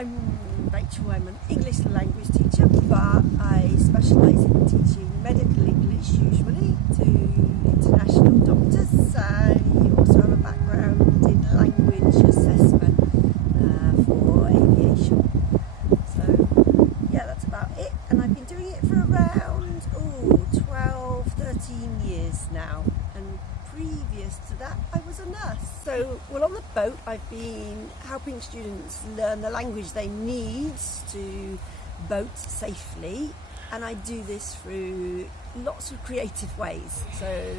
I'm Rachel. I'm an English language teacher, but I specialise in teaching medical English usually to international doctors. I also have a background in language assessment for aviation. So yeah, that's about it. And I've been doing it for around 12, 13 years now. And previous to that, I was a nurse. So, well, on the boat, I've been helping students learn the language they need to boat safely, and I do this through lots of creative ways. So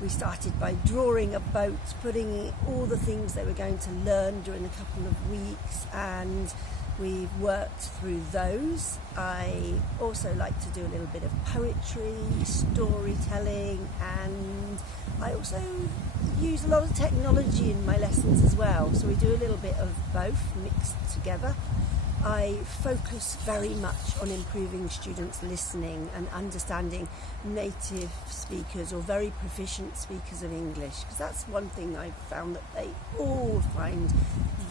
we started by drawing a boat, putting all the things they were going to learn during a couple of weeks, and we've worked through those. I also like to do a little bit of poetry, storytelling, and I also use a lot of technology in my lessons as well. So we do a little bit of both mixed together. I focus very much on improving students' listening and understanding native speakers or very proficient speakers of English, because that's one thing I've found that they all find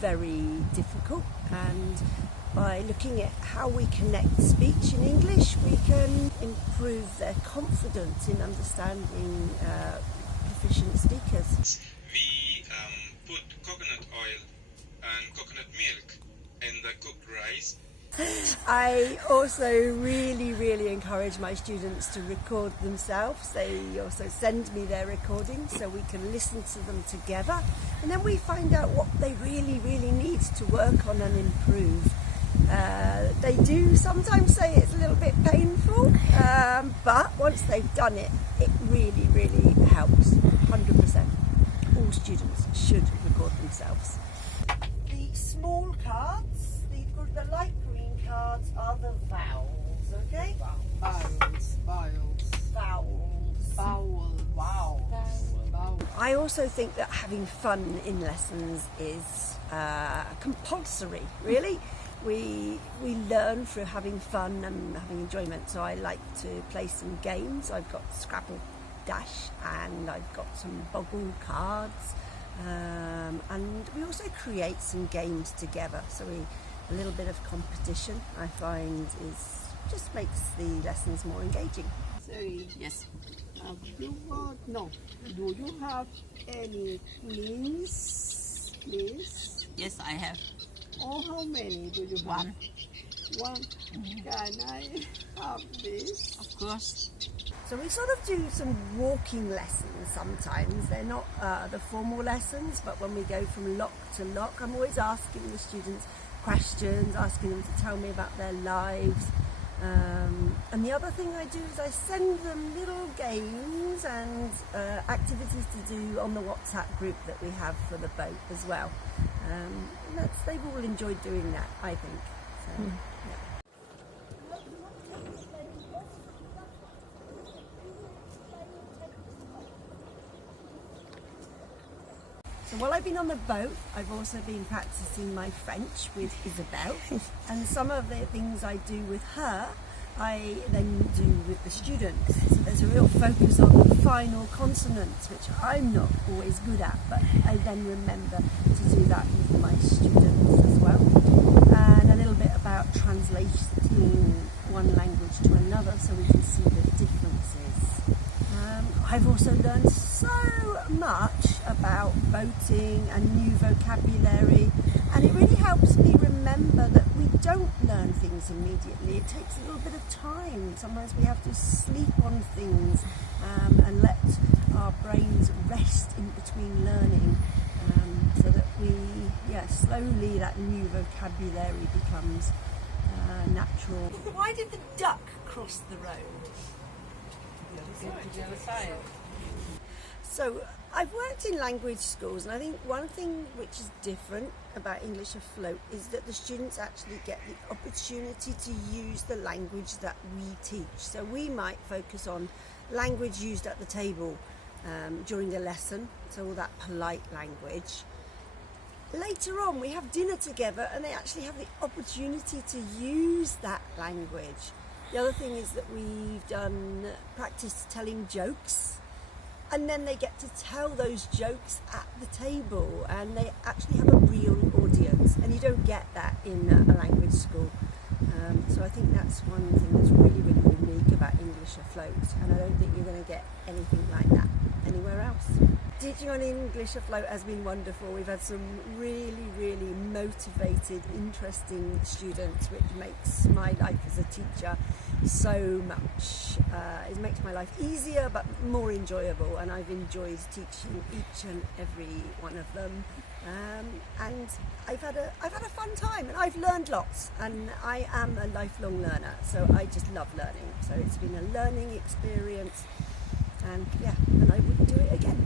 very difficult. And by looking at how we connect speech in English, we can improve their confidence in understanding proficient speakers. We put coconut oil and coconut milk in the cooked rice. I also really encourage my students to record themselves. They also send me their recordings so we can listen to them together, and then we find out what they really need to work on and improve. They do sometimes say it's a little bit painful, but once they've done it, it really helps. 100%. All students should record themselves. The small cards, the light green cards, are the vowels, okay? Vowels. I also think that having fun in lessons is compulsory, really. We learn through having fun and having enjoyment, so I like to play some games. I've got Scrabble Dash and I've got some Boggle cards, and we also create some games together, so a little bit of competition I find just makes the lessons more engaging. Yes. Do you have any please? Yes, I have. Oh, how many do you have? One. Can I have this? Of course. So we sort of do some walking lessons sometimes. They're not the formal lessons, but when we go from lock to lock, I'm always asking the students questions, asking them to tell me about their lives. And the other thing I do is I send them little games and activities to do on the WhatsApp group that we have for the boat as well. They've all enjoyed doing that, I think. So, yeah. So while I've been on the boat, I've also been practicing my French with Isabel, and some of the things I do with her, I then do with the students. So there's a real focus on the final consonants, which I'm not always good at, but I then remember to do that with my students as well. And a little bit about translating one language to another so we can see the differences. I've also learned so much about boating and new vocabulary, and it really helps me remember that we don't learn things immediately. It takes a little bit of time. Sometimes we have to sleep on things and let our brains rest in between learning, so that slowly that new vocabulary becomes natural. Why did the duck cross the road? To the other side. So I've worked in language schools, and I think one thing which is different about English Afloat is that the students actually get the opportunity to use the language that we teach. So we might focus on language used at the table during the lesson, so all that polite language. Later on we have dinner together and they actually have the opportunity to use that language. The other thing is that we've done practice telling jokes, and then they get to tell those jokes at the table, and they actually have a real audience, and you don't get that in a language school. So I think that's one thing that's really, really unique about English Afloat, and I don't think you're going to get anything like that anywhere else. Teaching on English Afloat has been wonderful. We've had some really, really motivated, interesting students, which makes my life as a teacher so much. It makes my life easier but more enjoyable, and I've enjoyed teaching each and every one of them. And I've had a fun time, and I've learned lots, and I am a lifelong learner, so I just love learning. So it's been a learning experience, and yeah, and I would do it again.